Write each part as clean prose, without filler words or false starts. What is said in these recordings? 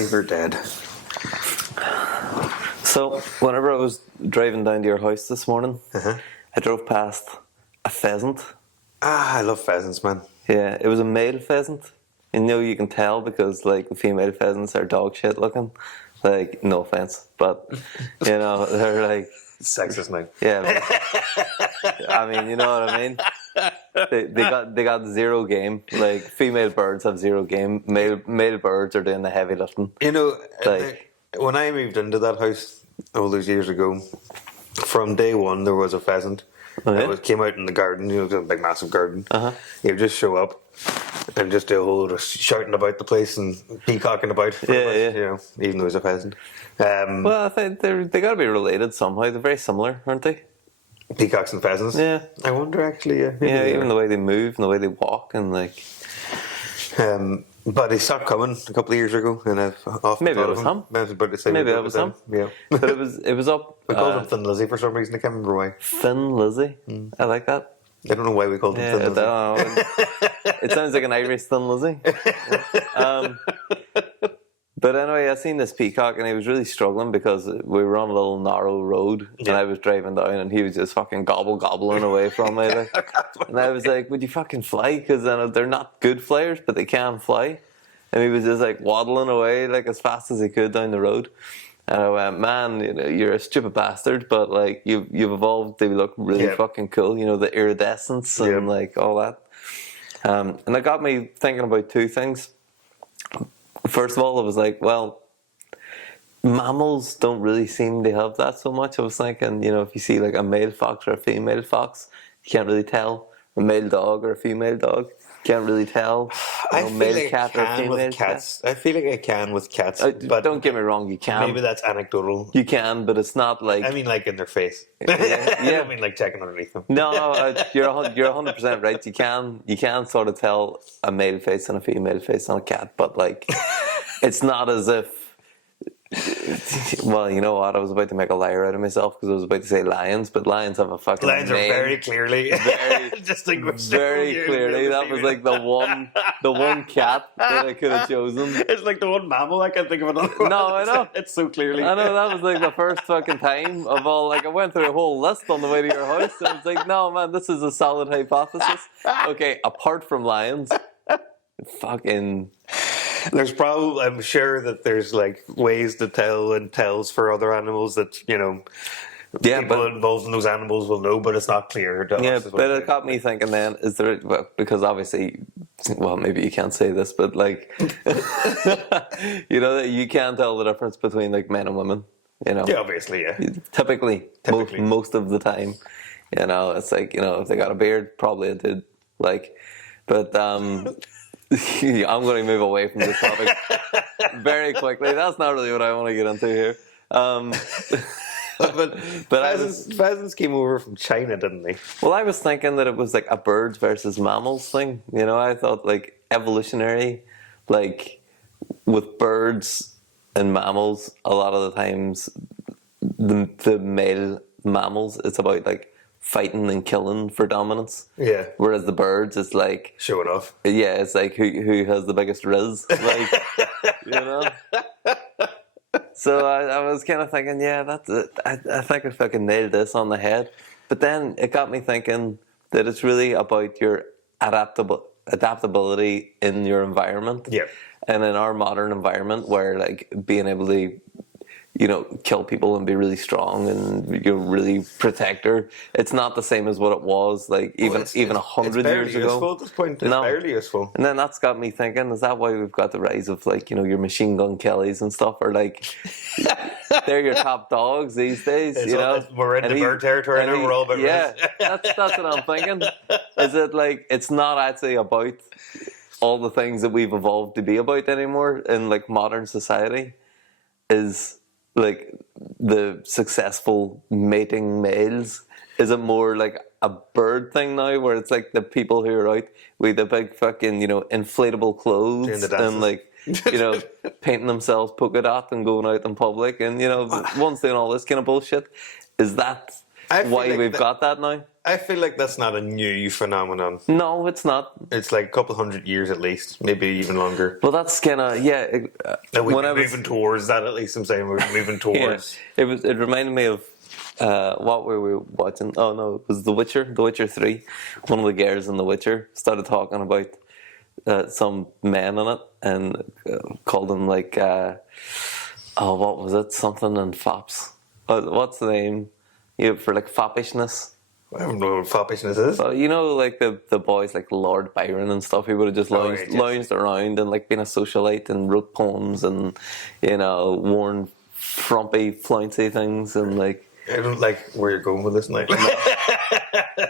alive or dead? So, whenever I was driving down to your house this morning, I drove past a pheasant. I love pheasants, man. Yeah, it was a male pheasant. And you can tell because, like, the female pheasants are dog shit looking. Like, no offense, but, they're like... Sexist now. Yeah. I mean, you know what I mean? They got zero game. Like, female birds have zero game. Male birds are doing the heavy lifting. When I moved into that house all those years ago, from day one there was a pheasant that came out in the garden. It was a big, massive garden. He would just show up and just do a whole lot of shouting about the place and peacocking about. Even though he's a pheasant. Well, I think they got to be related somehow. They're very similar, aren't they? Peacocks and pheasants. Yeah, I wonder actually. Yeah, even the way they move and the way they walk and like. But he stopped coming a couple of years ago, and I've often maybe it was him. Maybe it was him. Yeah, but it was up. We called him Thin Lizzy for some reason. I can't remember why. Thin Lizzy. I like that. I don't know why we called him Thin Lizzy. I don't know. It sounds like an Irish Thin Lizzy. But anyway, I seen this peacock and he was really struggling because we were on a little narrow road and I was driving down and he was just fucking gobbling away from me. And I was like, would you fucking fly? Because they're not good flyers, but they can fly. And he was just like waddling away like as fast as he could down the road. And I went, man, you're a stupid bastard, but like you've evolved to look really fucking cool. The iridescence and like all that. And it got me thinking about two things. First of all, I was like, well, mammals don't really seem to have that so much. I was thinking, if you see like a male fox or a female fox, you can't really tell. A male dog or a female dog, you can't really tell. Male cat or female cat. I feel like I can with cats. But don't get me wrong, you can. Maybe that's anecdotal. You can, but it's not like... I mean like in their face. I don't mean like checking underneath them. No, you're 100% right. You can sort of tell a male face and a female face on a cat, but like... It's not as if, well, you know what? I was about to make a liar out of myself because I was about to say lions, but lions have a fucking lions name. are very clearly distinguished. Very clearly, that was like the one cat that I could have chosen. It's like the one mammal I can't think of another one. No, I know. It's so clearly. I know, that was like the first fucking time of all. Like I went through a whole list on the way to your house, and it's like, no, man, this is a solid hypothesis. Okay, apart from lions, fucking. There's probably, I'm sure that there's like ways to tell and tells for other animals that, people involved in those animals will know, but it's not clear. But it got me thinking then, because obviously, well, maybe you can't say this, but like, you can't tell the difference between like men and women, Yeah, obviously, yeah. Typically. Most of the time, it's like, if they got a beard, probably it did, like, but, I'm going to move away from this topic very quickly. That's not really what I want to get into here. But pheasants came over from China, didn't they? Well, I was thinking that it was like a birds versus mammals thing. I thought like evolutionary, like with birds and mammals, a lot of the times the male mammals, it's about like fighting and killing for dominance. Yeah. Whereas the birds, it's like showing off. Yeah, it's like who has the biggest Rizz, like So I was kind of thinking, yeah, that's it. I think I fucking nailed this on the head. But then it got me thinking that it's really about your adaptability in your environment. Yeah. And in our modern environment, where like being able to kill people and be really strong and you're really protector. It's not the same as what it was like even 100 years ago. Useful at this point. It's barely useful. And then that's got me thinking: is that why we've got the rise of like your machine gun Kellys and stuff? Or like they're your top dogs these days? We're in the bird territory now. We're all about that's what I'm thinking. Is it like it's not actually about all the things that we've evolved to be about anymore in like modern society? Is like the successful mating males? Is it more like a bird thing now, where it's like the people who are out with the big fucking inflatable clothes and like painting themselves polka dot and going out in public and one's doing all this kind of bullshit? Is that why like we've got that now. I feel like that's not a new phenomenon. No, it's not. It's like a couple hundred years at least, maybe even longer. Well, that's kind of We're moving towards that. At least I'm saying we're moving towards. It reminded me of what were we watching? Oh no, it was The Witcher. The Witcher 3. One of the girls in The Witcher started talking about some men in it and called them like what was it? Something in fops. What's the name? For like foppishness. I don't know what foppishness is. So, like the boys like Lord Byron and stuff, he would have just lounged around and like been a socialite and wrote poems and, worn frumpy, flouncy things and like. I don't like where you're going with this now.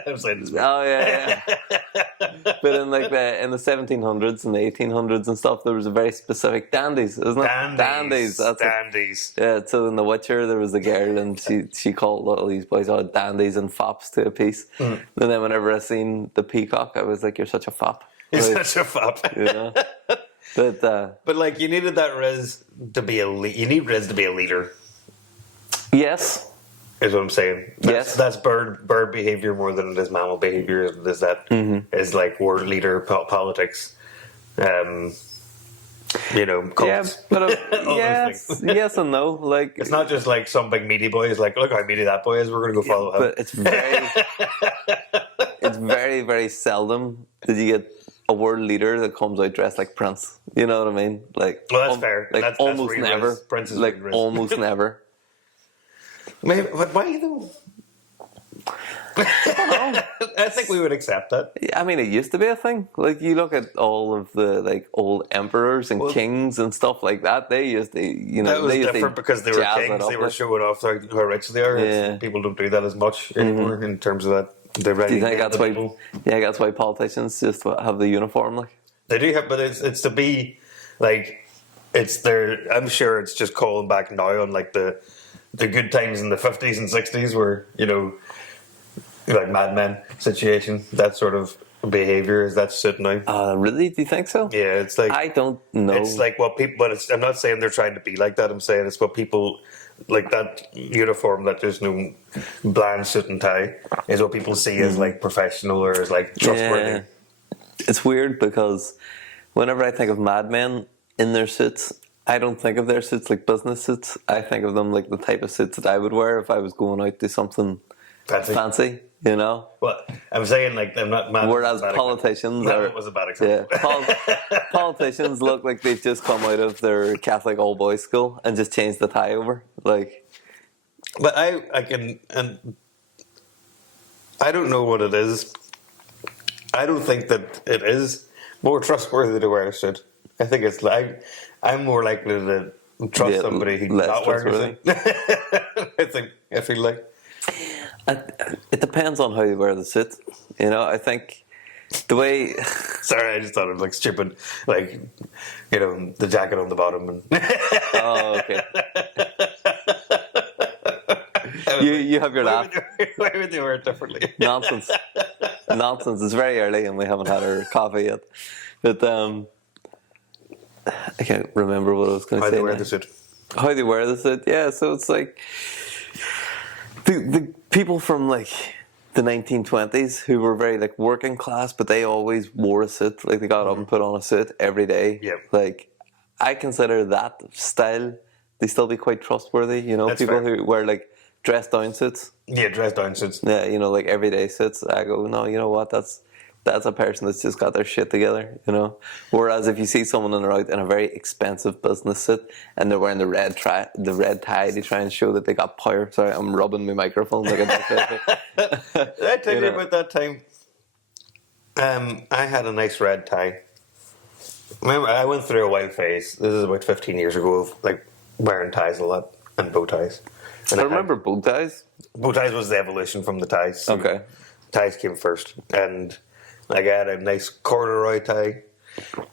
I'm saying this. Oh yeah. But in like in the 1700s and the 1800s and stuff, there was a very specific dandies, isn't it? Dandies. That's dandies. Yeah. So in The Witcher, there was a girl, and she called all these boys all dandies and fops to a piece. And then whenever I seen the peacock, I was like, "You're such a fop." You're such a fop. But like you needed that Rizz to be you need Rizz to be a leader. Yes. Is what I'm saying. That's bird behavior more than it is mammal behavior. Is that is like world leader politics. Cults. Yeah, but yes and no. Like it's not just like some big meaty boy is like, look how meaty that boy is. We're going to go follow him. But it's very, very seldom that you get a world leader that comes out dressed like Prince. You know what I mean? Like, well, that's fair. Like that's almost never. Prince is like almost never. Maybe, but why though? I think we would accept that. I mean, it used to be a thing. Like you look at all of the like old emperors and kings and stuff like that. They used to, that was different because they were kings. They were showing off how rich they are. Yeah. People don't do that as much anymore in terms of that. They're ready. Do you think that's why? Yeah, that's why politicians just have the uniform. Like they do have, but it's to be like it's there. I'm sure it's just calling back now on like the good times in the 50s and 60s where, like Mad Men situation, that sort of behaviour, is that suit now? Really? Do you think so? Yeah, it's like... I don't know. It's like what people... But I'm not saying they're trying to be like that. I'm saying it's what people... Like that uniform that there's no bland suit and tie is what people see as like professional or as like trustworthy. Yeah. It's weird because whenever I think of Mad Men in their suits... I don't think of their suits like business suits. I think of them like the type of suits that I would wear if I was going out to something fancy, Well, I'm saying like I'm not mad. Whereas politicians was a bad example. Yeah, politicians look like they've just come out of their Catholic all boys school and just changed the tie over. Like, but I can, and I don't know what it is. I don't think that it is more trustworthy to wear a suit. I think it's like I'm more likely to trust somebody who's not wearing a suit. I feel like it depends on how you wear the suit. I think the way. Sorry, I just thought it was like stupid, like the jacket on the bottom and. Oh, okay. You have your laugh. Why would they wear it differently? Nonsense. It's very early and we haven't had our coffee yet. But I can't remember what I was going to say. How they wear the suit. How they wear the suit, yeah. So it's like the people from like the 1920s who were very like working class, but they always wore a suit. Like they got up and put on a suit every day. Yeah. Like I consider that style they still be quite trustworthy. That's people fair. Who wear like dress down suits. Yeah, dress down suits. Yeah, like everyday suits. I go, no, you know what? That's a person that's just got their shit together, Whereas if you see someone in out in a very expensive business suit and they're wearing the red tie, they try and show that they got power. Sorry, I'm rubbing my microphone like a dickhead. Did I tell you about that time? I had a nice red tie. Remember, I went through a wild phase. This is about 15 years ago of like wearing ties a lot and bow ties. And I remember bow ties. Bow ties was the evolution from the ties. So okay. Ties came first, and like I had a nice corduroy tie.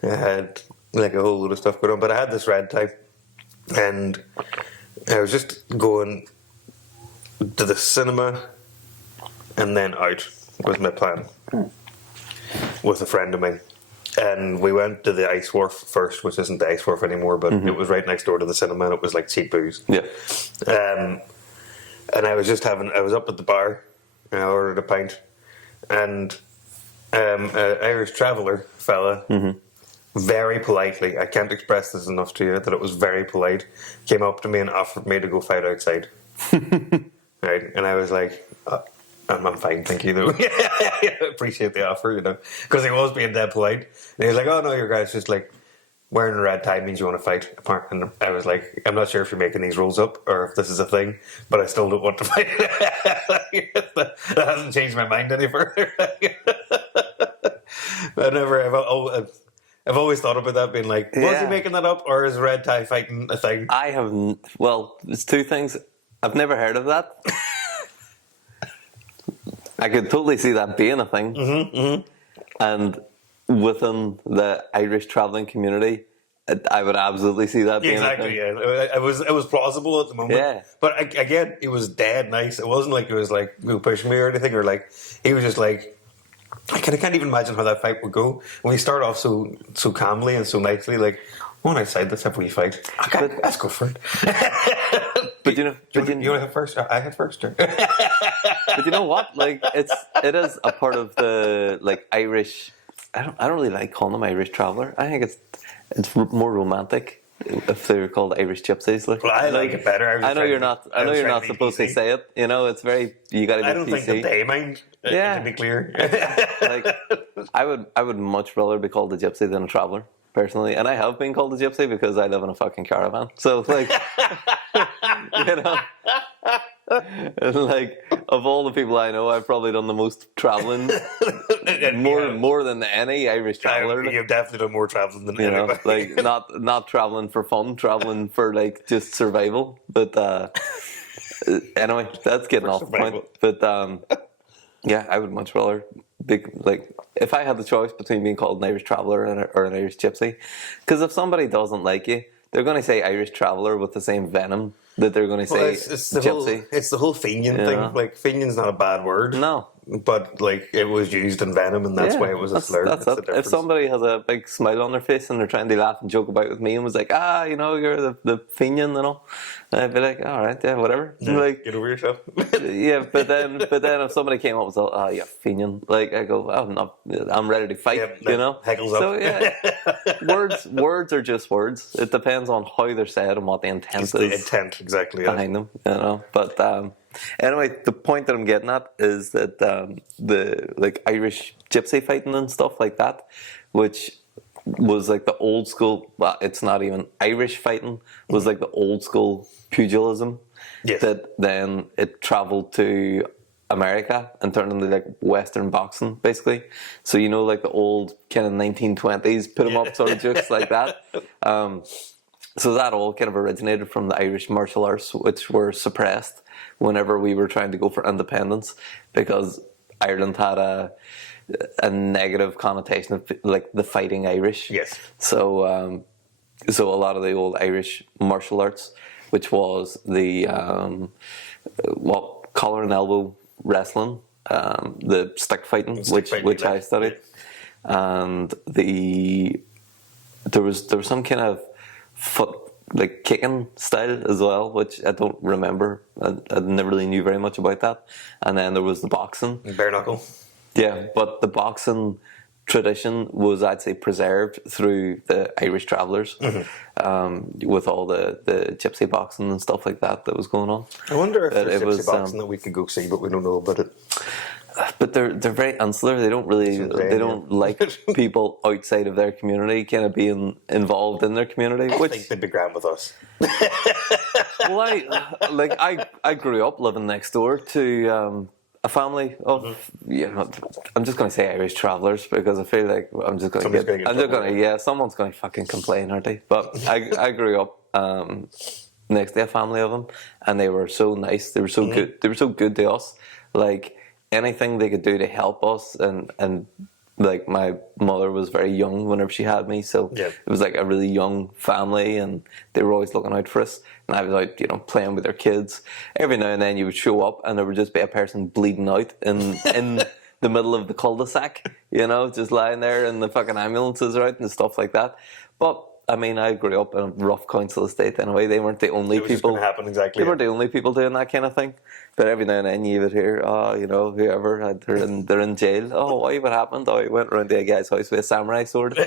I had like a whole load of stuff going on, but I had this red tie, and I was just going to the cinema and then out was my plan with a friend of mine. And we went to the Ice Wharf first, which isn't the Ice Wharf anymore, but it was right next door to the cinema and it was like cheap booze. Yeah. and I was up at the bar, and I ordered a pint, and an Irish traveller fella, very politely, I can't express this enough to you, that it was very polite, came up to me and offered me to go fight outside. Right, and I was like, I'm fine, thank you, though. I appreciate the offer, because he was being dead polite. And he was like, oh, no, your guy's just like, wearing a red tie means you want to fight. And I was like, I'm not sure if you're making these rules up or if this is a thing, but I still don't want to fight. That hasn't changed my mind any further. I've always thought about that, being like, was he making that up, or is red tie fighting a thing? There's two things. I've never heard of that. I could totally see that being a thing. And within the Irish travelling community, I would absolutely see that being a thing. Yeah. It was plausible at the moment. Yeah. But again, it was dead nice. It wasn't like it was like, pushing me or anything, or like, he was just like, I can't even imagine how that fight would go. When we start off so calmly and so nicely, like, on outside, let's have a wee fight. Okay, let's go for it. But you want to hit first? I hit first. But you know what? Like, it is a part of the like Irish. I don't really like calling them Irish traveller. I think it's more romantic if they're called Irish gypsies. Like, well, I like it better. I know you're not supposed to say it. It's very, you got to be. I don't think that they mind. To be clear. Like, I would much rather be called a gypsy than a traveller, personally, and I have been called a gypsy because I live in a fucking caravan. So like, and like, of all the people I know, I've probably done the most travelling, more than any Irish traveller. You've definitely done more travelling than anybody. Like, not travelling for fun, travelling for like just survival. But anyway, that's getting off the point. But yeah, I would much rather be like, if I had the choice between being called an Irish traveller or an Irish gypsy, because if somebody doesn't like you, they're going to say Irish traveller with the same venom that they're going to say gypsy. It's the whole Fenian thing. Like, Fenian's not a bad word. No. But, like, it was used in venom, and that's why it was a slur. That's it. If somebody has a big smile on their face and they're trying to laugh and joke about with me and was like, you're the Fenian and all, I'd be like, all right, yeah, whatever. Yeah, like, get over yourself. Yeah, but then if somebody came up and was like, yeah, Fenian, like, I go, I'm ready to fight, Heckles up. So, yeah, words are just words. It depends on how they're said and what the intent is. The intent, exactly. Behind them, But, anyway, the point that I'm getting at is that the like Irish gypsy fighting and stuff like that, which was like the old school. Well, it's not even Irish fighting. Was like the old school pugilism. Yes. That then it travelled to America and turned into like Western boxing, basically. So like the old kind of 1920s put 'em up sort of jokes like that. So that all kind of originated from the Irish martial arts, which were suppressed whenever we were trying to go for independence, because Ireland had a negative connotation of like the fighting Irish. Yes. So a lot of the old Irish martial arts, which was the collar and elbow wrestling, the stick fighting, which I studied, and there was some kind of foot like kicking style as well, which I don't remember. I never really knew very much about that. And then there was the boxing, bare knuckle. Yeah, but the boxing tradition was, I'd say, preserved through the Irish travellers, with all the gypsy boxing and stuff like that was going on. I wonder if there's gypsy boxing that we could go see, but we don't know about it. But they're very insular. They don't like people outside of their community kind of being involved in their community. I think they'd be grand with us. Well, I grew up living next door to a family of I'm just going to say Irish travellers, because I feel like someone's going to fucking complain, aren't they? But I grew up next to a family of them, and they were so nice. They were so good. They were so good to us. Like, anything they could do to help us, and like, my mother was very young whenever she had me, so it was like a really young family, and they were always looking out for us. And I was out, playing with their kids. Every now and then you would show up, and there would just be a person bleeding out in the middle of the cul-de-sac, just lying there, and the fucking ambulances are out and stuff like that. But I mean, I grew up in a rough council estate anyway. They weren't the only It was just people. going to happen exactly. They weren't the only people doing that kind of thing. But every now and then you would hear, whoever, they're in jail. Oh, why? What happened? Oh, he went around to a guy's house with a samurai sword.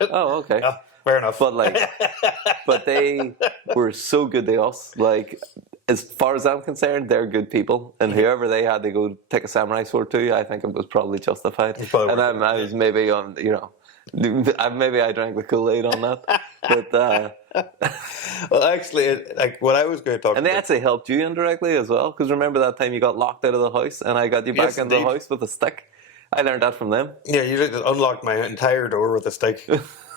Oh, okay. Oh, fair enough. But they were so good to us. Like, as far as I'm concerned, they're good people. And whoever they had to go take a samurai sword to, I think it was probably justified. And I was maybe on, maybe I drank the Kool-Aid on that. But well, actually, like what I was going to talk and they actually helped you indirectly as well. Because remember that time you got locked out of the house and I got you back into the house with a stick? I learned that from them. Yeah, you just unlocked my entire door with a stick.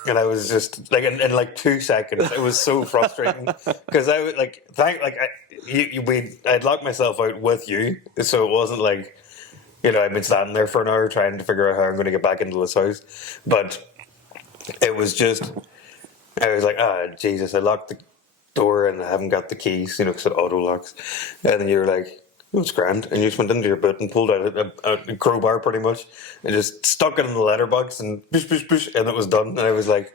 And I was just like in like 2 seconds. It was so frustrating because I would I'd locked myself out with you, so it wasn't like I'd been standing there for an hour trying to figure out how I'm going to get back into this house. But it was just I was like, Jesus, I locked the door and I haven't got the keys, because it auto locks. And then you were like, oh, it's grand. And you just went into your boot and pulled out a crowbar pretty much and just stuck it in the letterbox and push, push, push, and it was done. And I was like,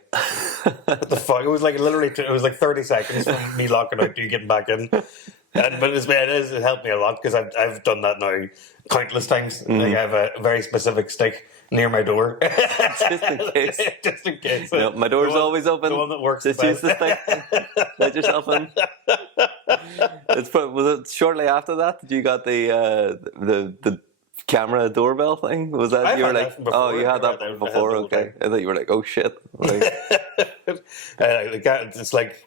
what the fuck? It was like literally, it was like 30 seconds from me locking out to you getting back in. But it helped me a lot because I've done that now countless times. Mm. Like I have a very specific stick near my door. Just in case. Just in case. My door's always open. The one that works. Just use the stick. Let yourself in. Was it shortly after that you got the camera doorbell thing? Was that you were like, oh, you had that before? Okay, I thought you were like, oh shit. Like, it's like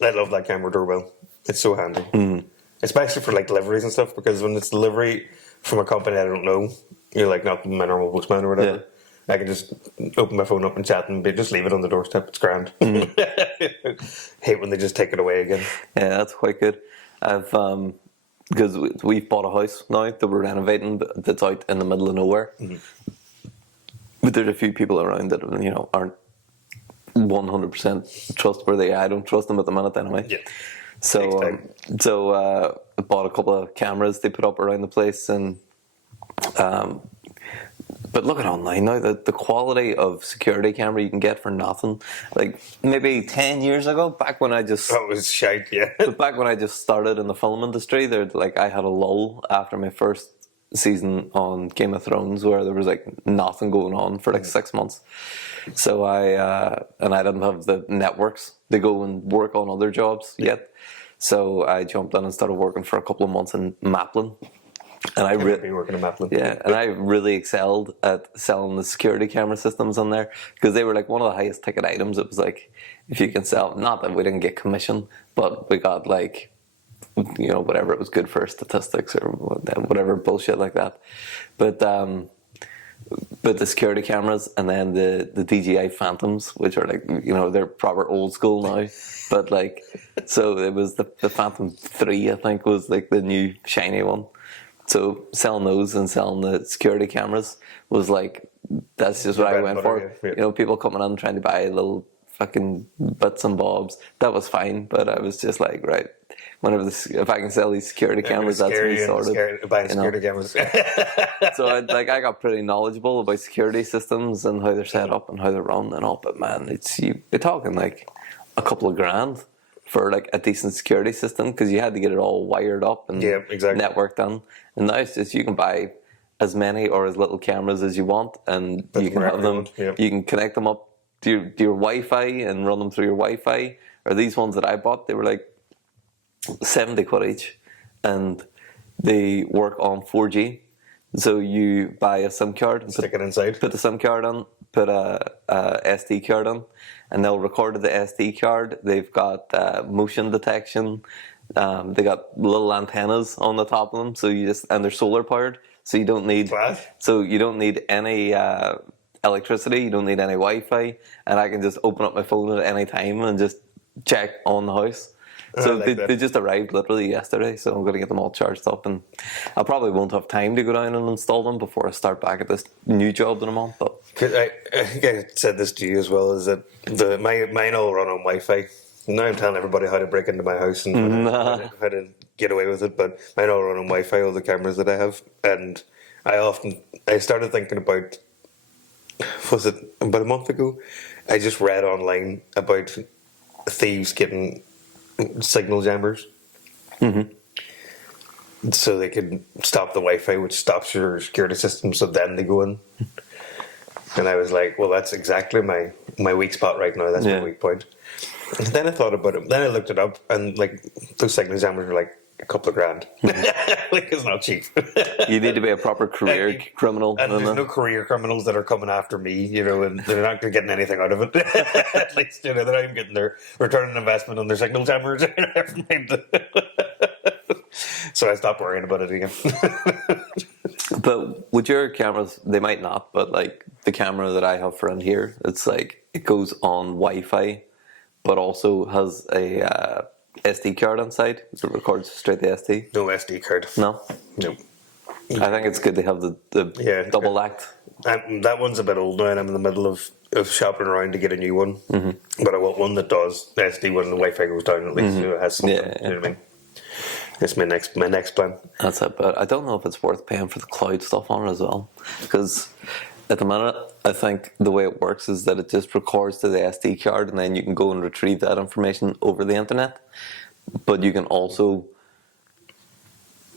I love that camera doorbell. It's so handy, especially for like deliveries and stuff. Because when it's delivery from a company I don't know, like not my normal postman or whatever. Yeah. I can just open my phone up and chat and just leave it on the doorstep. It's grand. Hate when they just take it away again. Yeah, that's quite good. I've because we've bought a house now that we're renovating that's out in the middle of nowhere. Mm-hmm. But there's a few people around that aren't 100% trustworthy. I don't trust them at the minute anyway. Yeah. So I bought a couple of cameras they put up around the place and. But looking online now, the quality of security camera you can get for nothing, like maybe 10 years ago, back when I just... That was shite, yeah. But back when I just started in the film industry, I had a lull after my first season on Game of Thrones where there was like nothing going on for like 6 months. So I didn't have the networks to go and work on other jobs yet. So I jumped in and started working for a couple of months in Maplin. And I working in Maplin. Yeah, and I really excelled at selling the security camera systems on there because they were like one of the highest ticket items. It was like if you can sell, not that we didn't get commission, but we got like whatever it was good for statistics or whatever bullshit like that. But the security cameras and then the DJI Phantoms, which are like they're proper old school now. But like so it was the Phantom 3 I think was like the new shiny one. So selling those and selling the security cameras was like, that's just what I went for. Yeah. People coming in trying to buy little fucking bits and bobs. That was fine, but I was just like, right, if I can sell these security cameras, that's me sorted. Buying security cameras. So I got pretty knowledgeable about security systems and how they're set up and how they're run and all. But man, you're talking like a couple of grand for like a decent security system because you had to get it all wired up and networked on. And now it's just you can buy as many or as little cameras as you want, and you can have them. Yep. You can connect them up to your Wi-Fi and run them through your Wi-Fi. Or these ones that I bought, they were like 70 quid each, and they work on 4G. So you buy a SIM card, stick it inside, put the SIM card on, put a SD card on, and they'll record the SD card. They've got motion detection. They got little antennas on the top of them, and they're solar powered, so you don't need any electricity. You don't need any Wi-Fi, and I can just open up my phone at any time and just check on the house. So they just arrived literally yesterday, so I'm going to get them all charged up, and I probably won't have time to go down and install them before I start back at this new job that I'm on. But I think I said this to you as well, is that mine all run on Wi-Fi. Now I'm telling everybody how to break into my house and how to get away with it, but mine all run on Wi-Fi, all the cameras that I have, and I started thinking about, was it about a month ago, I just read online about thieves getting signal jammers. So they could stop the Wi-Fi, which stops your security system, so then they go in. And I was like, well, that's exactly my weak spot right now. That's my weak point. And then I thought about it. Then I looked it up, and like those signal jammers were like a couple of grand. Like, it's not cheap. You need to be a proper career criminal. And there's no career criminals that are coming after me, you know, and they're not getting anything out of it. At least, you know, they're not even getting their return on investment on their signal jammers. So I stopped worrying about it again. But with your cameras, they might not, but like the camera that I have around here, it's like it goes on Wi-Fi, but also has a SD card inside, so it records straight to SD. No SD card. No? No. I think it's good to have the double act. That one's a bit old now, and I'm in the middle of shopping around to get a new one. But I want one that does SD when the Wi-Fi goes down, at least, so it has something. You know what I mean? That's my next plan. That's it, but I don't know if it's worth paying for the cloud stuff on it as well, because at the minute I think the way it works is that it just records to the SD card, and then you can go and retrieve that information over the internet. But you can also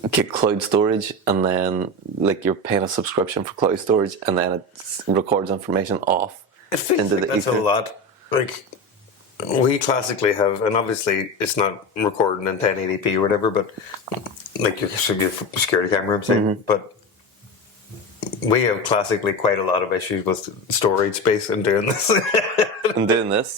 get cloud storage, and then like you're paying a subscription for cloud storage, and then it records information off into the that's ether. a lot. Like, we classically have, and obviously it's not recording in 1080p or whatever, but like you should be a security camera, I'm saying, but we have classically quite a lot of issues with storage space and doing this.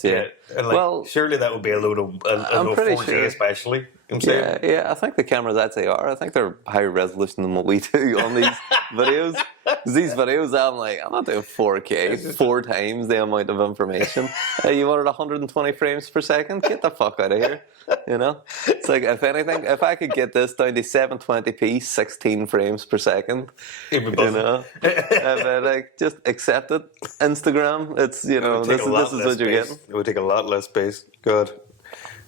Yeah. And like, well, surely that would be a load of I'm pretty 4K sure. especially. I'm saying. Yeah, I think the cameras actually are. I think they're higher resolution than what we do on these videos. 'Cause these videos, I'm not doing 4K, 4 times the amount of information. You wanted 120 frames per second? Get the fuck out of here. You know? It's like, if anything, if I could get this down to 720p, 16 frames per second, you know, like, just accept it. Instagram, it's, you know, this is what you're getting. It would take a lot less space. God.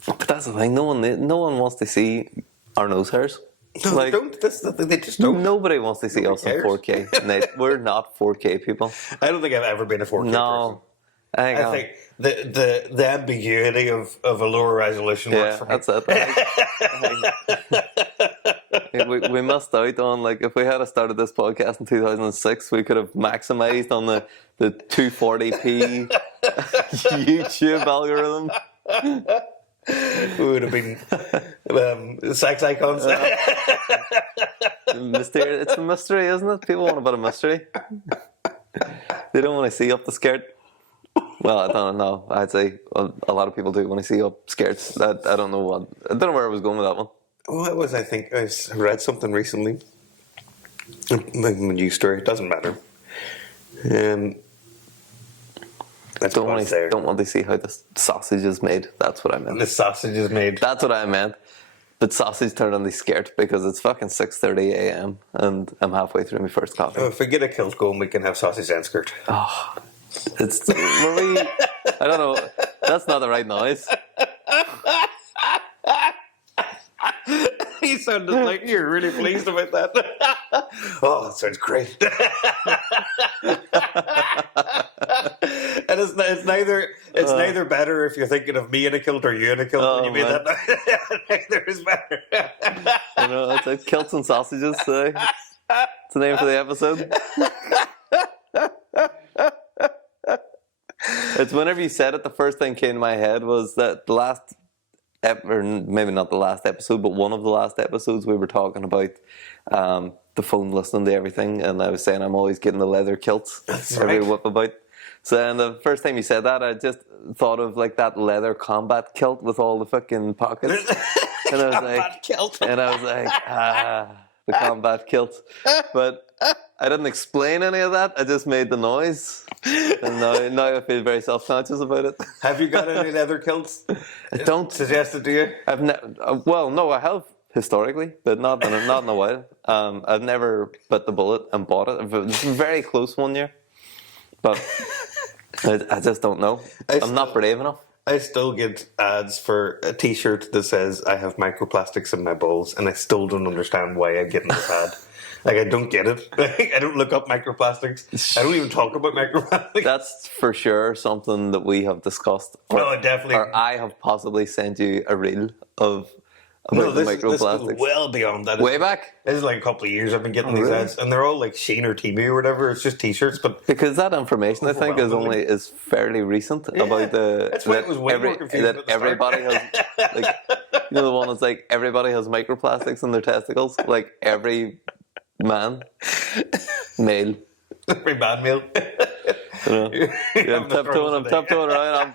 But that's the thing, no one wants to see our nose hairs. No, Like, they don't. They just don't. Nobody wants to see us in cares. 4K. Nate, we're not 4K people. I don't think I've ever been a 4K No. person. I think the ambiguity of a lower resolution works for me. That's it. We missed out on, like, if we had started this podcast in 2006, we could have maximized on the 240p YouTube algorithm. We would have been sex icons. Mystery. It's a mystery, isn't it? People want a bit of mystery. They don't want to see up the skirt. Well, I don't know. I'd say a lot of people do want to see up skirts. I don't know where I was going with that one. What was I think? I read something recently. A news story. It doesn't matter. Don't want to see how the sausage is made. That's what I meant. The sausage is made. That's what I meant. But sausage turned on the skirt because it's fucking 6:30 a.m. and I'm halfway through my first coffee. If we get a kilt going, we can have sausage and skirt. Oh, I don't know. That's not the right noise. You sounded like you're really pleased about that. Oh, that sounds great. And it's neither better if you're thinking of me in a kilt or you in a kilt when you made that. Neither is better. You know, it's like Kilts and Sausages. It's the name for the episode. It's whenever you said it, the first thing came to my head was that the last, or maybe not the last episode, but one of the last episodes we were talking about the phone listening to everything, and I was saying I'm always getting the leather kilts every whip about. So then the first time you said that, I just thought of like that leather combat kilt with all the fucking pockets. And I was like, the combat kilt. But I didn't explain any of that. I just made the noise. And now I feel very self-conscious about it. Have you got any leather kilts? I don't. Suggested to you? No, I have historically, but not in a while. I've never bit the bullet and bought it. It was very close one year. But I just don't know. I'm not brave enough. I still get ads for a t-shirt that says I have microplastics in my balls, and I still don't understand why I'm getting this ad. Like, I don't get it. Like, I don't look up microplastics. I don't even talk about microplastics. That's for sure something that we have discussed. Definitely. Or I have possibly sent you a reel of No, about the this microplastics. goes well beyond that. Way back? This is like a couple of years I've been getting these really? ads, and they're all like Shein or Temu or whatever. It's just T-shirts, but Because that information, I think, is fairly recent about that's why it was way more confusing that at the start. everybody has, like, you know, the one that's like everybody has microplastics in their testicles, like every man, male. every man meal. You know, yeah, I'm tiptoeing around.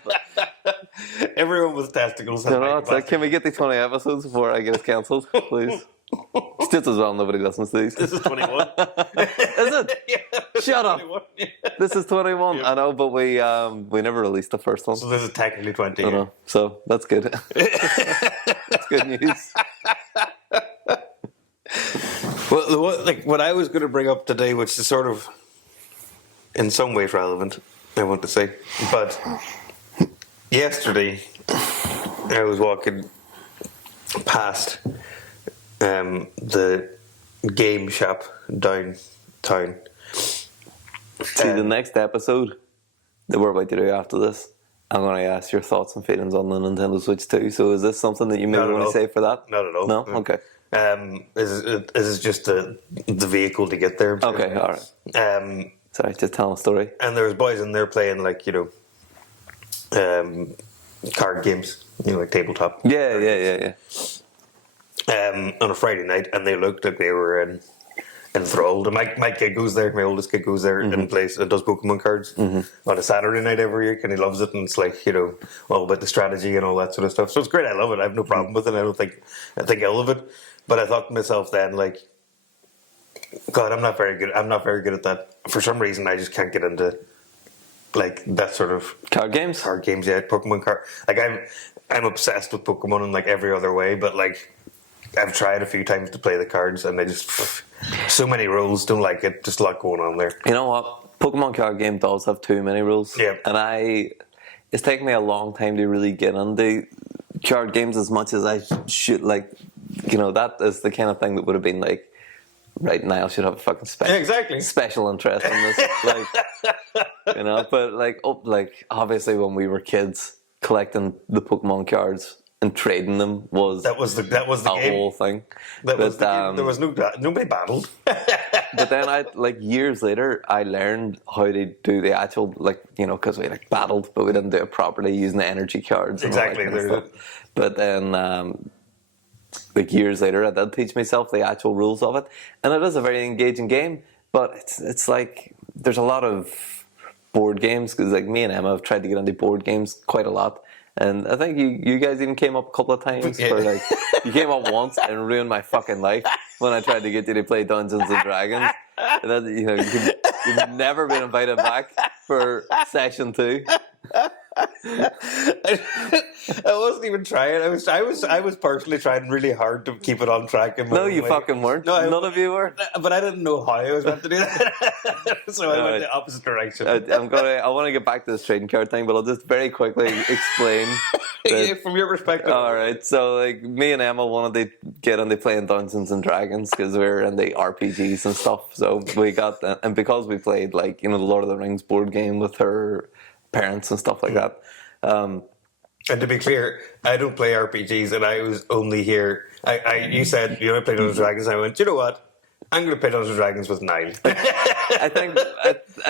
Everyone with testicles. You know, it's like, can we get the 20 episodes before I get us cancelled, please? It's just as well nobody listens to these. This is 21. Is it? Yeah, Shut up. 21. Yeah. This is 21. Yep. I know, but we never released the first one. So this is technically 20. I know. So that's good. That's good news. Well, what I was going to bring up today, which is sort of in some ways relevant, I want to say, but yesterday I was walking past the game shop downtown. See, the next episode that we're about to do after this, I'm going to ask your thoughts and feelings on the Nintendo Switch 2. So is this something that you maybe want to say for that? Not at all. No? Okay. This is just the vehicle to get there. Okay, all right. Sorry, just telling a story. And there was boys in there playing, like, you know, card games, you know, like tabletop. Yeah. On a Friday night, and they looked like they were enthralled. And my kid goes there, my oldest kid goes there and plays and does Pokemon cards on a Saturday night every year, and he loves it. And it's like, you know, all about the strategy and all that sort of stuff. So it's great. I love it. I have no problem with it. I think ill of it. But I thought to myself then, like, God, I'm not very good at that. For some reason, I just can't get into like that sort of Card games? Yeah, Pokemon card. Like, I'm obsessed with Pokemon in like every other way, but like I've tried a few times to play the cards, and they just so many rules. Don't like it. Just a lot going on there. You know what? Pokemon card game does have too many rules. Yeah. And it's taken me a long time to really get into card games as much as I should. Like, you know, that is the kind of thing that would have been like, right, Niall should have a fucking special interest in this. Like, you know, but like obviously when we were kids, collecting the Pokemon cards and trading them was the game. whole thing. There was nobody battled. But then years later, I learned how to do the actual, like, you know, because we like battled, but we didn't do it properly using the energy cards. And Exactly. All that kind of stuff. But then, like years later, I did teach myself the actual rules of it, and it is a very engaging game. But it's like there's a lot of board games, because like me and Emma have tried to get into board games quite a lot. And I think you guys even came up a couple of times. Yeah. For like, you came up once and ruined my fucking life when I tried to get you to play Dungeons and Dragons. And that, you know, you've never been invited back for session 2. I wasn't even trying. I was personally trying really hard to keep it on track. No, you fucking weren't. No, none of you were. But I didn't know how I was meant to do that, so I went the opposite direction. I want to get back to this trading card thing, but I'll just very quickly explain. Yeah, from your perspective. All right, so like me and Emma wanted to get into playing Dungeons and Dragons because we're into RPGs and stuff. So we got that, and because we played like, you know, the Lord of the Rings board game with her parents and stuff like that. And to be clear, I don't play RPGs, and I was only here. You said you want to play Dungeons and Dragons, and I went, you know what? I'm going to play Dungeons and Dragons with Niall. I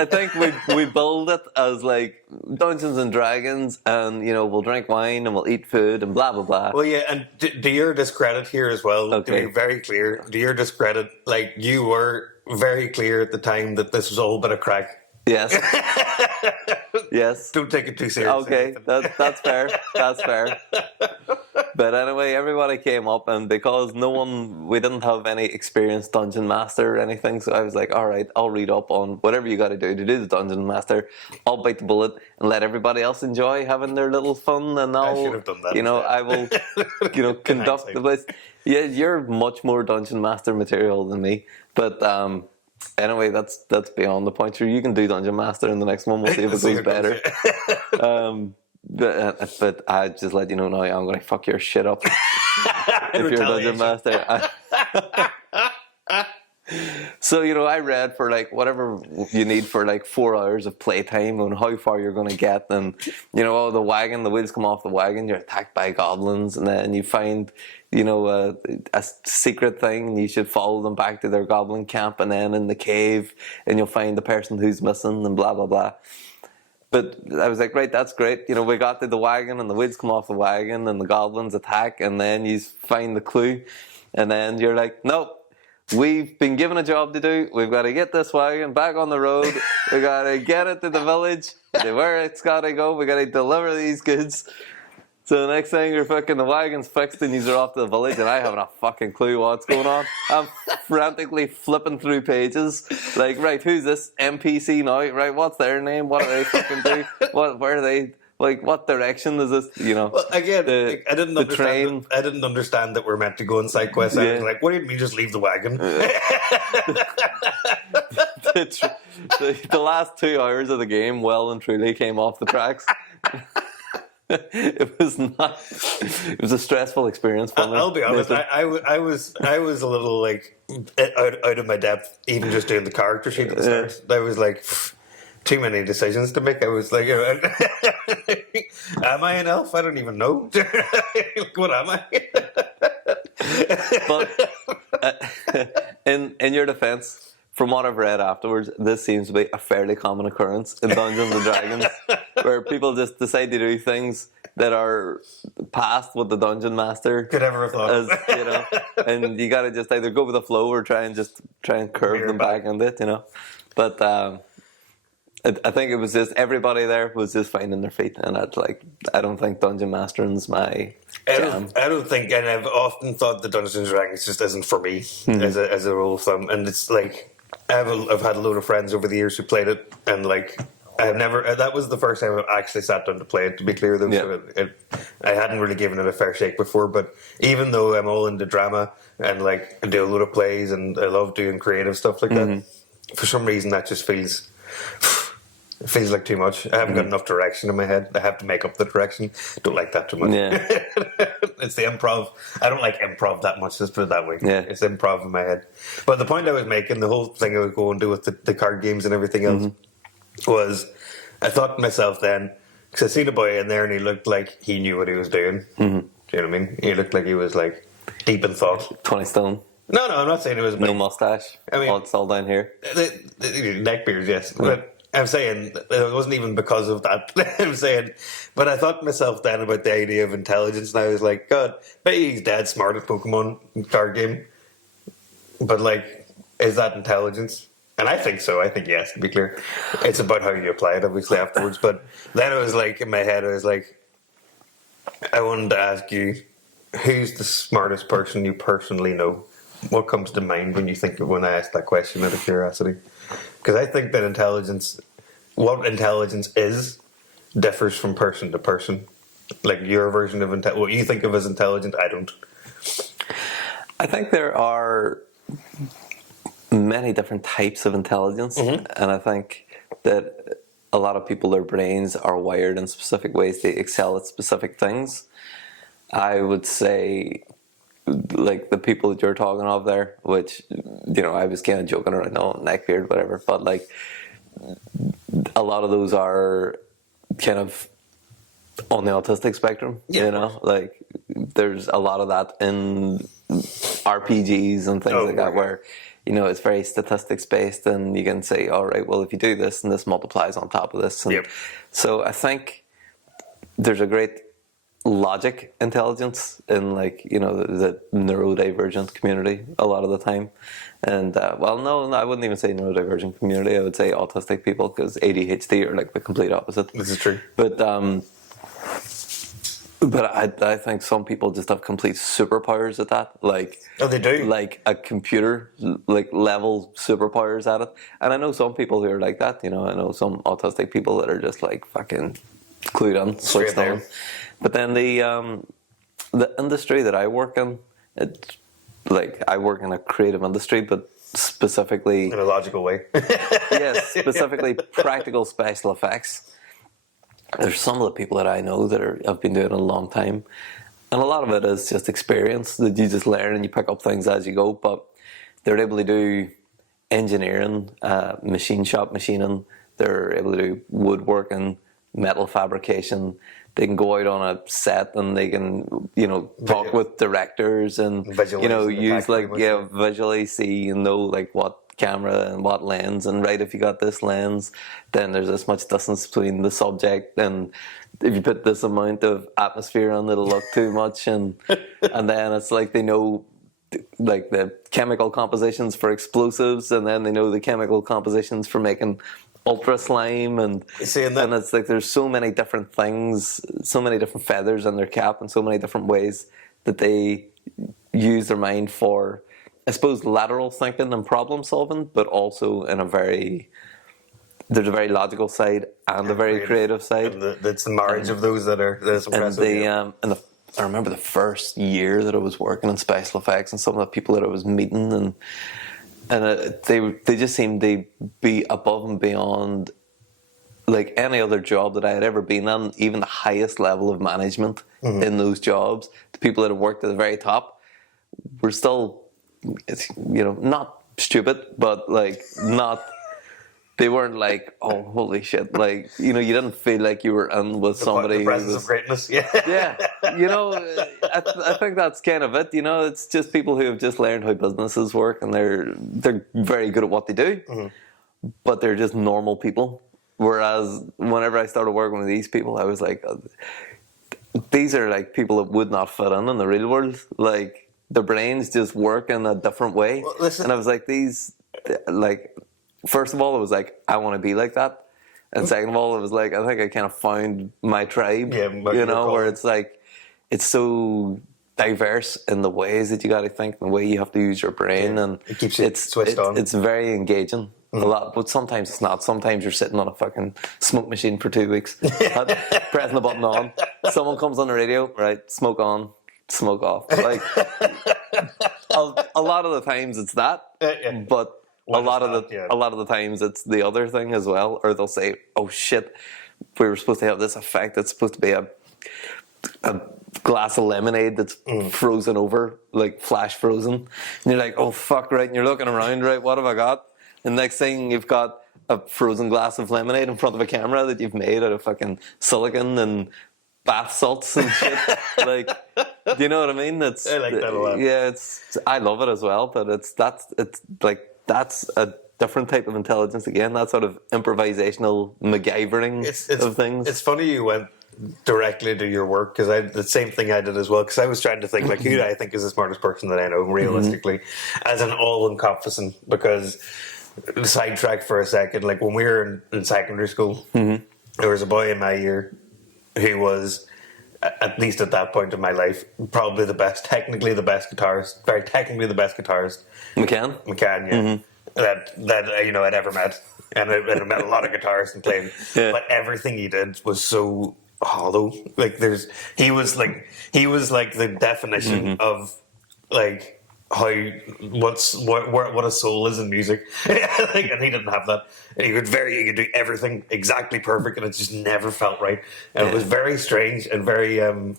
think we build it as like Dungeons and Dragons, and you know, we'll drink wine and we'll eat food and blah blah blah. Well, yeah, and to your discredit here as well, Okay. to be very clear, to your discredit, like, you were very clear at the time that this was all but a crack. Yes. Yes. Don't take it too seriously. Okay, that's fair. That's fair. But anyway, everybody came up, and because we didn't have any experienced dungeon master or anything, so I was like, all right, I'll read up on whatever you got to do the dungeon master. I'll bite the bullet and let everybody else enjoy having their little fun, and I should have done that. You know, I will, you know, conduct the place. Yeah, you're much more dungeon master material than me, but anyway, that's beyond the point. Sure, you can do Dungeon Master in the next one. We'll see if it goes better. But I just let you know now, I'm going to fuck your shit up if you're a Dungeon Master. So, I read for like whatever you need for like 4 hours of playtime and how far you're going to get. And, the wheels come off the wagon, you're attacked by goblins, and then you find, a secret thing, and you should follow them back to their goblin camp, and then in the cave, and you'll find the person who's missing, and blah, blah, blah. But I was like, right, that's great. We got to the wagon, and the wheels come off the wagon, and the goblins attack, and then you find the clue, and then you're like, nope. We've been given a job to do. We've got to get this wagon back on the road. We've got to get it to the village to where it's got to go. We've got to deliver these goods. So the next thing the wagon's fixed and you're off to the village, and I haven't a fucking clue what's going on. I'm frantically flipping through pages. Like, right, who's this NPC now? Right, what's their name? What do they fucking do? Where are they? Like, what direction is this? Well, again, I didn't understand. Train. I didn't understand that we're meant to go on side quests. I was like, what do you mean, just leave the wagon? The last 2 hours of the game, well and truly, came off the tracks. It was not. It was a stressful experience for me. I'll be honest. I was a little like out of my depth, even just doing the character sheet at the start. I was like. Too many decisions to make. I was like, am I an elf? I don't even know. What am I? But in your defense, from what I've read afterwards, this seems to be a fairly common occurrence in Dungeons and Dragons, where people just decide to do things that are past what the dungeon master could ever have thought. And you got to just either go with the flow or try and curve them back into it, But I think it was just everybody there was just finding their feet, and I don't think dungeon mastering's my jam. I don't think, and I've often thought the Dungeons and Dragons just isn't for me as a rule of thumb. And it's like I've had a load of friends over the years who played it, and like I've never. That was the first time I've actually sat down to play it. To be clear, though, so I hadn't really given it a fair shake before. But even though I'm all into drama and like I do a load of plays and I love doing creative stuff like that, for some reason that just feels. It feels like too much. I haven't got enough direction in my head. I have to make up the direction. Don't like that too much. Yeah. It's the improv. I don't like improv that much, let's put it that way. Yeah. It's improv in my head. But the point I was making, the whole thing I was going to do with the card games and everything else, was I thought to myself then, because I seen a boy in there and he looked like he knew what he was doing. Do you know what I mean? He looked like he was like deep in thought. 20 stone. No, I'm not saying it was... No mustache. I mean... it's all down here. The neck beards, yes. But I'm saying it wasn't even because of that. I'm saying, but I thought to myself then about the idea of intelligence, and I was like, God, bet he's dead smart at Pokemon card game. But like, is that intelligence? And I think so. I think yes. To be clear, it's about how you apply it, obviously afterwards. But then it was like in my head, I was like, I wanted to ask you, who's the smartest person you personally know? What comes to mind when I ask that question out of curiosity? Because I think that what intelligence is, differs from person to person. Like your version of what you think of as intelligent, I don't. I think there are many different types of intelligence, and I think that a lot of people, their brains are wired in specific ways. They excel at specific things. I would say, like the people that you're talking of there, which, I was kind of joking around, neckbeard, whatever, but like a lot of those are kind of on the autistic spectrum, like there's a lot of that in RPGs and things like that, where it's very statistics based, and you can say, all right, well, if you do this and this multiplies on top of this, and so I think there's a great logic intelligence in the neurodivergent community a lot of the time, and no, I wouldn't even say neurodivergent community. I would say autistic people, because ADHD are like the complete opposite. This is true. But I think some people just have complete superpowers at that. Like, they do. Like a computer, like level superpowers at it. And I know some people who are like that. I know some autistic people that are just like fucking clued on, switched on. But then the industry that I work in, it's like I work in a creative industry, but specifically in a logical way. Yes, specifically practical special effects. There's some of the people that I know that have been doing it a long time, and a lot of it is just experience that you just learn and you pick up things as you go. But they're able to do engineering, machine shop machining. They're able to do woodworking, metal fabrication. They can go out on a set and they can, talk with directors and, use visually see and know like what camera and what lens, and right, if you got this lens, then there's this much distance between the subject, and if you put this amount of atmosphere on, it'll look too much, and then it's like they know like the chemical compositions for explosives, and then they know the chemical compositions for making ultra slime, and it's like there's so many different things, so many different feathers in their cap, and so many different ways that they use their mind for, I suppose, lateral thinking and problem solving, but also in there's a very logical side and a very creative side. It's the marriage of those that's impressive. I remember the first year that I was working in special effects, and some of the people that I was meeting, and they just seemed to be above and beyond like any other job that I had ever been in, even the highest level of management in those jobs. The people that have worked at the very top were still, not stupid, but like not. They weren't like, oh, holy shit! Like, you didn't feel like you were in with somebody. The presence of greatness, yeah. Yeah, I think that's kind of it. It's just people who have just learned how businesses work, and they're very good at what they do, but they're just normal people. Whereas whenever I started working with these people, I was like, these are like people that would not fit in the real world. Like, their brains just work in a different way. Well, and I was like, first of all, it was like, I want to be like that. And second of all, it was like, I think I kind of found my tribe, where it's like, it's so diverse in the ways that you got to think, the way you have to use your brain. And it keeps you switched on. It's very engaging. A lot, but sometimes it's not. Sometimes you're sitting on a fucking smoke machine for 2 weeks, pressing the button on. Someone comes on the radio, right? Smoke on, smoke off. Like, a lot of the times it's that, but a lot of the times it's the other thing as well. Or they'll say, "Oh shit, we were supposed to have this effect. It's supposed to be a glass of lemonade that's frozen over, like flash frozen." And you're like, "Oh fuck, right?" And you're looking around, right? What have I got? And next thing, you've got a frozen glass of lemonade in front of a camera that you've made out of fucking silicon and bath salts and shit. Like, do you know what I mean? I like that a lot. Yeah, I love it as well, but that's a different type of intelligence again. That sort of improvisational MacGyvering of things. It's funny you went directly to your work, because the same thing I did as well, because I was trying to think like, who do I think is the smartest person that I know realistically, as an all-encompassing, because sidetrack for a second, like when we were in secondary school, there was a boy in my year who was, at least at that point in my life, probably technically the best guitarist, McCann, yeah, that I'd ever met, and I'd met a lot of guitarists and played, but everything he did was so hollow. Like he was like the definition of like what a soul is in music. Like, and he didn't have that. He could do everything exactly perfect, and it just never felt right. And it was very strange and very it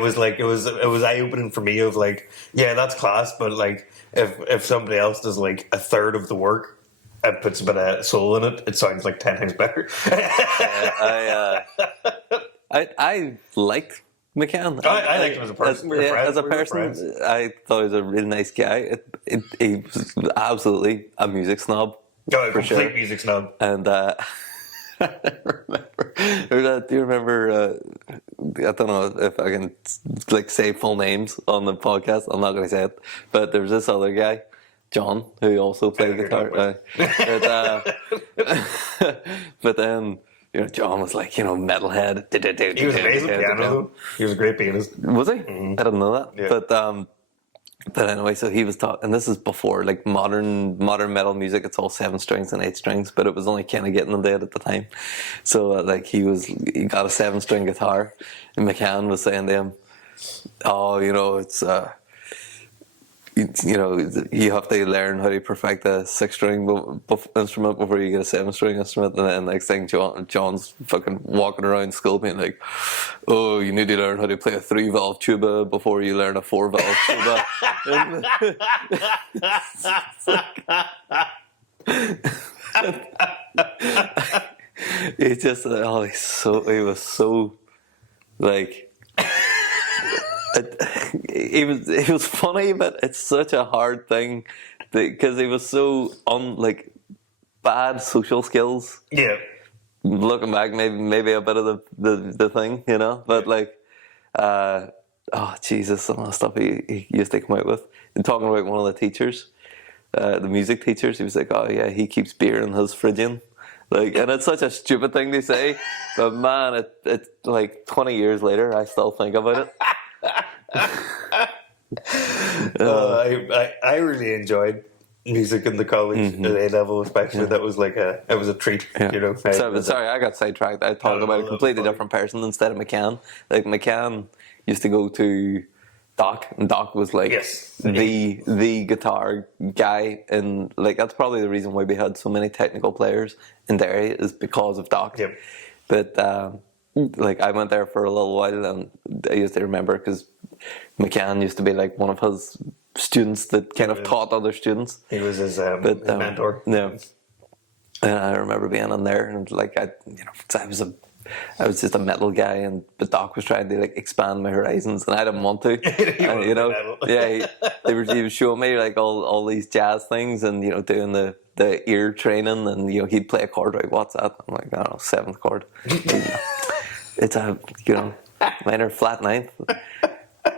was eye opening for me, of like, yeah, that's class, but like if somebody else does like a third of the work and puts a bit of soul in it, it sounds like 10 times better. I liked McCann. I liked him as a person. As a person, I thought he was a really nice guy. He was absolutely a music snob. Oh, a complete music snob. And I remember. Do you remember? I don't know if I can like say full names on the podcast. I'm not going to say it. But there was this other guy, John, who also played guitar. But then. John was like, metalhead. He was amazing piano. He was a great pianist. Was he? I didn't know that. Yeah. But anyway, so he was taught, and this is before like modern metal music. It's all 7 strings and 8 strings, but it was only kind of getting them dead at the time. So like he got a 7-string guitar, and McCann was saying to him, "Oh, it's you know, you have to learn how to perfect a 6-string instrument before you get a 7-string instrument, and then next thing John's fucking walking around school being like, oh, you need to learn how to play a 3-valve tuba before you learn a 4-valve tuba. It's just he was so like it was funny, but it's such a hard thing because he was so bad social skills. Yeah. Looking back, maybe a bit of the thing, you know, but Jesus, some of the stuff he used to come out with. And talking about one of the teachers, the music teachers, he was like, oh yeah, he keeps beer in his Phrygian. And it's such a stupid thing to say, but man, it's like 20 years later, I still think about it. I really enjoyed music in the college at A level, especially. That was it was a treat, you know. Sorry, I got sidetracked. I talked about a completely different person instead of McCann. McCann used to go to Doc, and Doc was the guitar guy, and that's probably the reason why we had so many technical players in Derry is because of Doc. Yep. But I went there for a little while, and I used to remember because McCann used to be one of his students that kind of taught other students. He was his mentor. Yeah. And I remember being in there, and I was just a metal guy, but Doc was trying to expand my horizons, and I didn't want to. He was showing me all these jazz things, and doing the ear training, and he'd play a chord. Right, what's that? I'm like, I don't know, 7th chord. It's a minor flat 9th.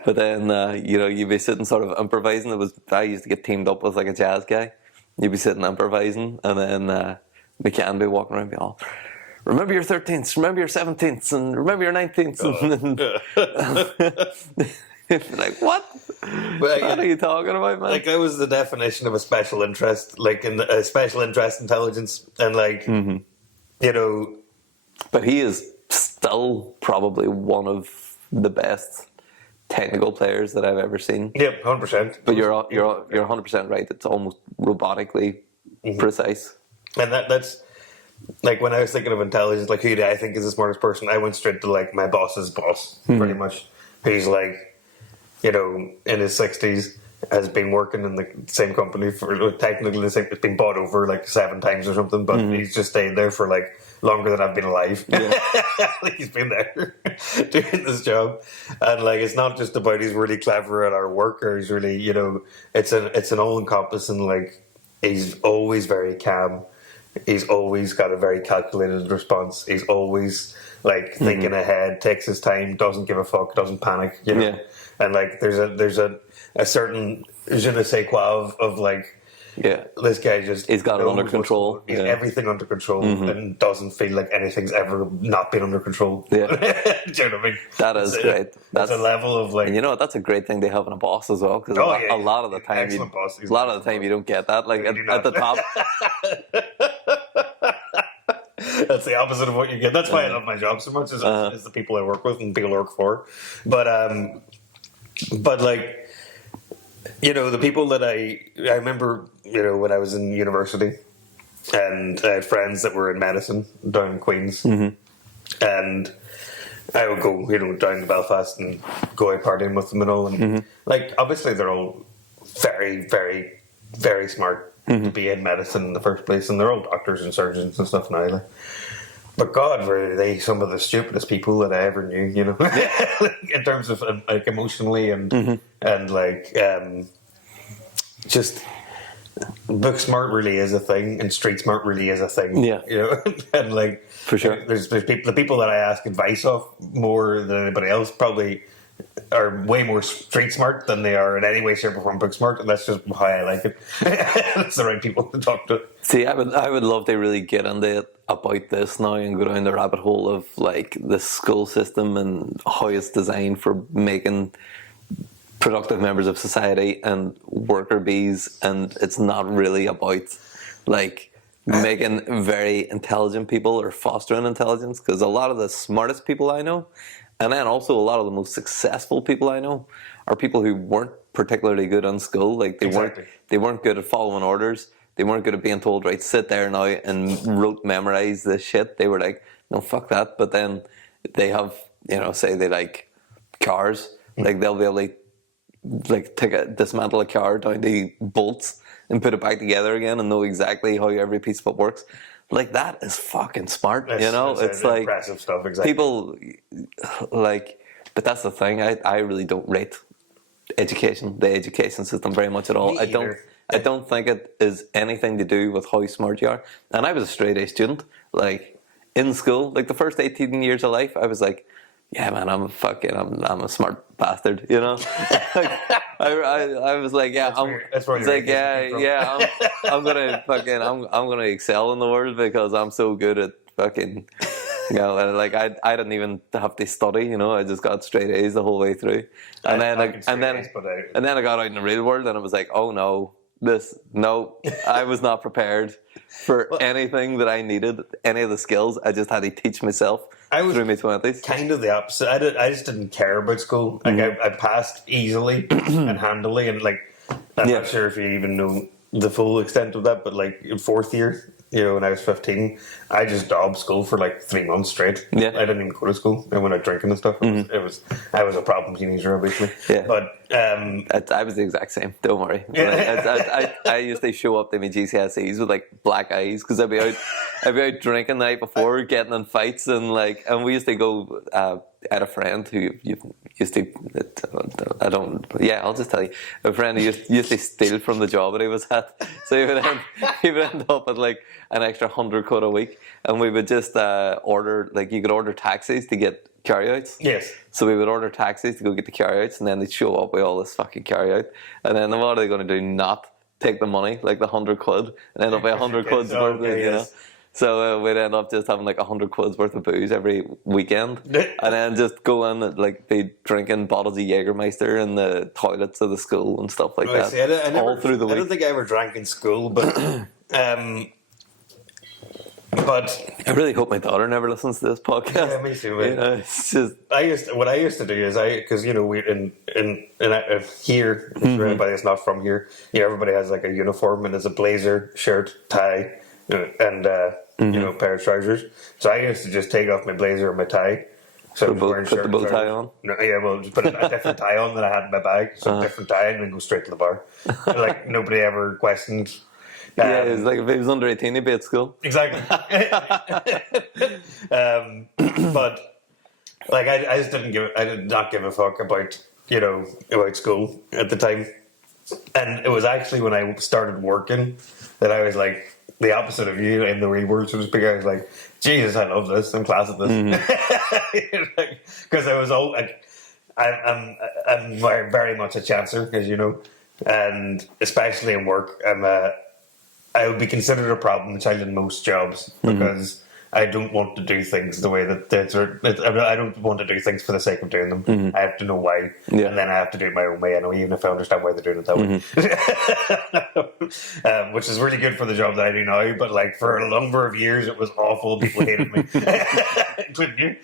But then you'd be sitting sort of improvising. I used to get teamed up with a jazz guy. You'd be sitting improvising, and then McCann be walking around, being all, remember your 13ths, remember your 17ths, and remember your 19ths. What? What are you talking about, man? That was the definition of a special interest, in a special interest intelligence, and But he is still probably one of the best technical players that I've ever seen. Yep, 100%. But you're 100% right. It's almost robotically precise. And that's when I was thinking of intelligence, who do I think is the smartest person? I went straight to my boss's boss, pretty much. Who's in his 60s, has been working in the same company for technically it's been bought over 7 times or something, but he's just stayed there for longer than I've been alive. Yeah. He's been there doing this job, and it's not just about he's really clever at our work, or he's really it's an all encompassing he's always very calm. He's always got a very calculated response. He's always thinking ahead, takes his time, doesn't give a fuck, doesn't panic. Yeah. And there's a certain je ne sais quoi of this guy he's got it under control. He's everything under control, and doesn't feel like anything's ever not been under control. Yeah. Do you know what I mean? That is great. That's a level of and you know what? That's a great thing to have in a boss as well, because a lot of the time you don't get that at the top. That's the opposite of what you get. That's why I love my job so much, is the people I work with and people I work for. But the people that I remember, when I was in university, and I had friends that were in medicine down in Queens, and I would go, down to Belfast and go out partying with them and all, and obviously they're all very, very, very smart to be in medicine in the first place, and they're all doctors and surgeons and stuff now. But God, were they some of the stupidest people that I ever knew, in terms of emotionally and just book smart really is a thing, and street smart really is a thing. Yeah, and for sure, there's the people that I ask advice of more than anybody else probably are way more street smart than they are in any way, shape, or form book smart, and that's just how I like it. That's the right people to talk to. See, I would love to really get into it about this now and go down the rabbit hole of the school system and how it's designed for making productive members of society and worker bees, and it's not really about making very intelligent people or fostering intelligence, because a lot of the smartest people I know, and then also a lot of the most successful people I know, or people who weren't particularly good in school. Like they weren't good at following orders. They weren't good at being told, right, sit there now and memorize this shit. They were like, no, fuck that. But then they have, say they like cars. Like they'll be able to dismantle a car down to bolts and put it back together again and know exactly how every piece of it works. Like that is fucking smart, it's like impressive stuff. Exactly. People like, but that's the thing. I really don't rate the education system very much at all. I don't think it is anything to do with how smart you are. And I was a straight A student, like in school, like the first 18 years of life, I was like, yeah, man, I'm a smart bastard, I was like, yeah, I'm gonna excel in the world because I'm so good at fucking, like I didn't even have to study, I just got straight A's the whole way through, and then I got out in the real world and I was like, oh no. I was not prepared for anything that I needed, any of the skills. I just had to teach myself through my 20s. Kind of the opposite. I just didn't care about school. Like I passed easily and handily, and like I'm not sure if you even know the full extent of that, but like in fourth year, when I was 15, I just dobbed school for like 3 months straight. Yeah. I didn't even go to school. I went out drinking and stuff. I was a problem teenager, obviously. Yeah. But I was the exact same. Don't worry. I used to show up to my GCSEs with like black eyes because I'd be out drinking the night before, getting in fights, and we used to go. I had a friend who used to. I'll just tell you. A friend who used to steal from the job that he was at, so he would end up at like an extra £100 a week, and we would just order, like, you could order taxis to get carryouts. Yes. So we would order taxis to go get the carryouts, and then they'd show up with all this fucking carryout, and then what are they going to do? Not take the money, like the £100, and end up with £100 worth of it, So we'd end up just having like £100 worth of booze every weekend, and then just go in and like be drinking bottles of Jägermeister in the toilets of the school and stuff like that. See, all through the week. I don't think I ever drank in school, but but I really hope my daughter never listens to this podcast. Yeah, me too. It's just what I used to do is because we're in here, everybody that's not from here, everybody has like a uniform, and it's a blazer, shirt, tie, and pair of trousers. So I used to just take off my blazer and my tie. So put the bow tie on? No, just put a different tie on that I had in my bag. So a different tie, and then go straight to the bar. Like nobody ever questioned. It's like if he was under 18, he'd be at school. Exactly. But like I just I did not give a fuck about about school at the time. And it was actually when I started working that I was like the opposite of you in the real world, so to speak. I was like, Jesus, I love this. I'm class at this. Because I was all like, I'm very much a chancer, as you know, and especially in work, I would be considered a problem child in most jobs because I don't want to do things the way that I don't want to do things for the sake of doing them. I have to know why, and then I have to do it my own way anyway, even if I understand why they're doing it that way. Which is really good for the job that I do now, but like for a number of years it was awful. People hated me, including you.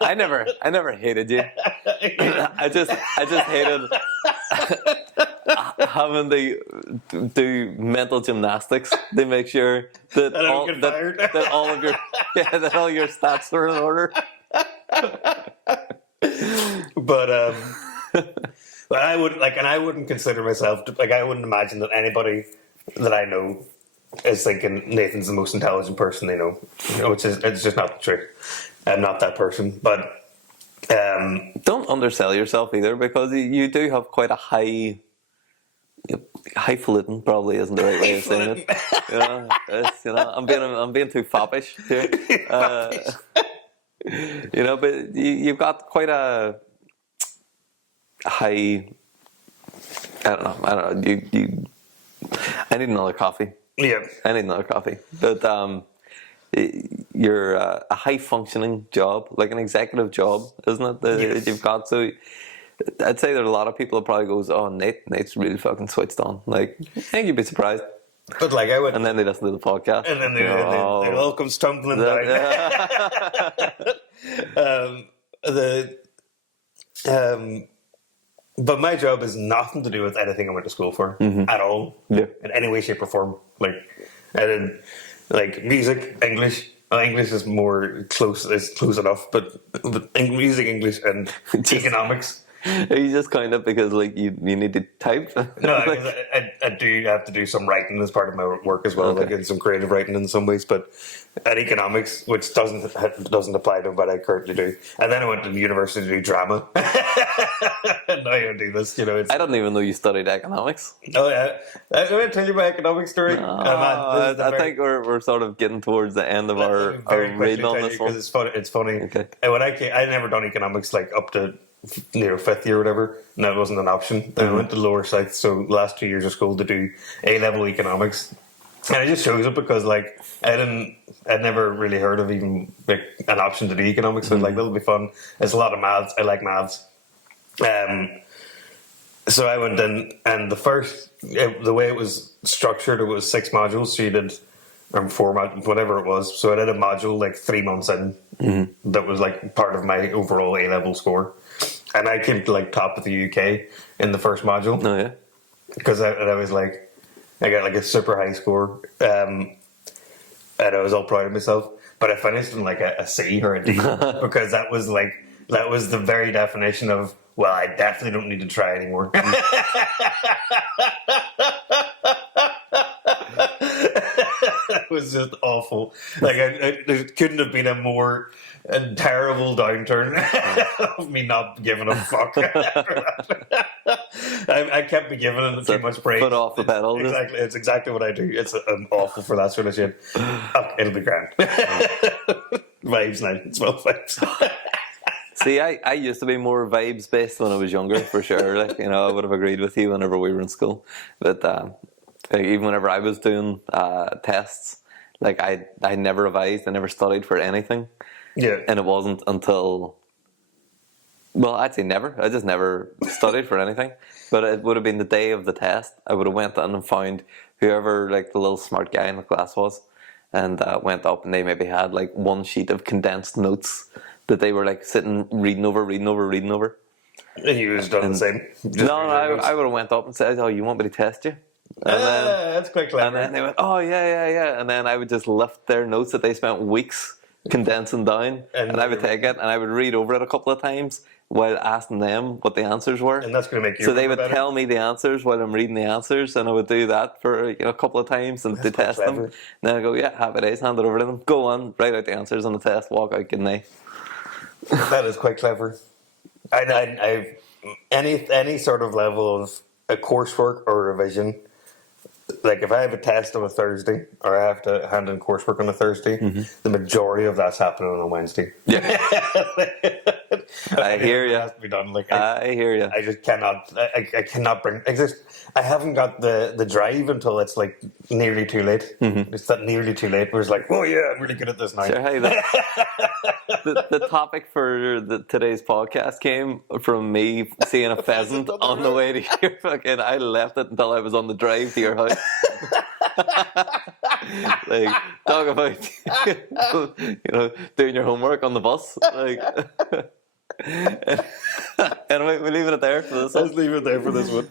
I never hated you. I just hated having to do mental gymnastics to make sure that all your stats are in order. But I wouldn't consider myself I wouldn't imagine that anybody that I know is thinking Nathan's the most intelligent person they know. Which is, it's just not the truth. I'm not that person, but don't undersell yourself either, because you do have quite a highfalutin, probably isn't the right way of saying it. I'm being too foppish here. But you've got quite a high. I don't know. I need another coffee. Yeah, I need another coffee. But you're a high functioning job, like an executive job, isn't it? That you've got. So I'd say there are a lot of people that probably goes, "Oh, Nate's really fucking switched on." Like, I think you'd be surprised. But like I would, and then they listen to the podcast, and then it all comes tumbling down. But my job is nothing to do with anything I went to school for at all, Yeah. in any way, shape, or form. Like, I did like music, English. Well, English is more close enough, but music, English, and economics. Are you just kind of because like you need to type? No, Like, I do have to do some writing as part of my work as well, Okay. like in some creative writing in some ways. But at economics, which doesn't apply to what I currently do, and then I went to university to do drama. And now I do this, It's, I don't even know you studied economics. oh yeah, I'm going to tell you my economic story. I think we're sort of getting towards the end of our reading on this one. because it's funny. Okay. And when I never done economics like up to fifth year or whatever. No, it wasn't an option. Then I went to lower south, so the last 2 years of school to do A-level economics, and I just chose it because like I'd never really heard of even like an option to do economics. So like, that'll be fun. It's a lot of maths. I like maths. So I went in, and the way it was structured, it was 6 modules. So you did 4 modules, whatever it was. So I did a module like 3 months in. That was like part of my overall A-level score, and I came to like top of the UK in the first module. Oh yeah. Because I was like, I got like a super high score, and I was all proud of myself. But I finished in like a C or a D because that was the very definition of, well, I definitely don't need to try anymore. It was just awful. Like there couldn't have been a terrible downturn of me not giving a fuck. I kept me giving it too much break. Foot off the pedal. Exactly, it's exactly what I do. I'm awful for that sort of shit. It'll be grand. Vibes now. It's well vibes. See, I used to be more vibes based when I was younger, for sure. Like, I would have agreed with you whenever we were in school. But like, even whenever I was doing tests, like I never revised, I never studied for anything. Yeah. And it wasn't until, well, I'd say never. I just never studied for anything. But it would have been the day of the test. I would have went in and found whoever like the little smart guy in the class was, and went up, and they maybe had like one sheet of condensed notes that they were like sitting reading over. And you just done the same? I would have went up and said, "Oh, you want me to test you?" And that's quite clever. And then they went, "Oh yeah," and then I would just lift their notes that they spent weeks condensing down, and I would take it and I would read over it a couple of times while asking them what the answers were. And that's going to make you. So they would tell me the answers while I'm reading the answers, and I would do that for a couple of times and to test them. And then I go, "Yeah, happy days," hand it over to them. Go on, write out the answers on the test, walk out, good night. That is quite clever. I've any sort of level of a coursework or revision. Like if I have a test on a Thursday, or I have to hand in coursework on a Thursday, the majority of that's happening on a Wednesday. Yeah, I hear you. It has to be done. Like I hear you. I just cannot. I cannot bring. I haven't got the drive until it's like nearly too late. It's that nearly too late where it's like, oh yeah, I'm really good at this now. Sure, hey, the topic for today's podcast came from me seeing a pheasant on the way to here. Fucking, I left it until I was on the drive to your house. Like, talk about doing your homework on the bus. Like, anyway, we'll leave it there for this one. Let's leave it there for this one.